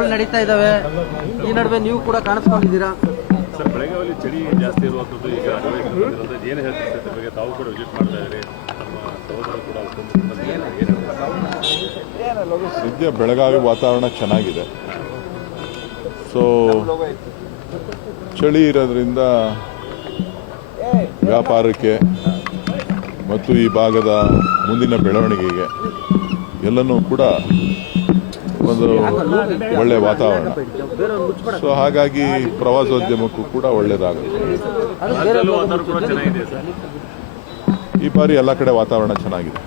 ಕಾರ್ಯಕ್ರಮಗಳು ನಡೀತಾ ಇದ್ದಾವೆ. ಈ ನಡುವೆ ನೀವು ಕೂಡ ಕಾಣಿಸ್ಕೊಂಡಿದ್ದೀರಾ. ಸರ್, ಬೆಳಗಾವಿಯಲ್ಲಿ ಚಳಿ ಜಾಸ್ತಿ ಇರುವಂಥದ್ದು ಈಗ ಏನು ಹೇಳ್ತಾರೆ ಸರ್ ಬಗ್ಗೆ? ತಾವು ಕೂಡ ವಿಸಿಟ್ ಮಾಡ್ತಾ ಇದ್ದೀರಿ, ನಮ್ಮ ಸಹೋದರರು ಕೂಡ ಸದ್ಯ ಬೆಳಗಾವಿ ವಾತಾವರಣ ಚೆನ್ನಾಗಿದೆ. ಸೊ ಚಳಿ ಇರೋದ್ರಿಂದ ವ್ಯಾಪಾರಕ್ಕೆ ಮತ್ತು ಈ ಭಾಗದ ಮುಂದಿನ ಬೆಳವಣಿಗೆಗೆ ಎಲ್ಲನೂ ಕೂಡ ಒಂದು ಒಳ್ಳೆಯ ವಾತಾವರಣ. ಸೊ ಹಾಗಾಗಿ ಪ್ರವಾಸೋದ್ಯಮಕ್ಕೂ ಕೂಡ ಒಳ್ಳೆಯದಾಗುತ್ತೆ. ಈ ಬಾರಿ ಎಲ್ಲ ಕಡೆ ವಾತಾವರಣ ಚೆನ್ನಾಗಿದೆ.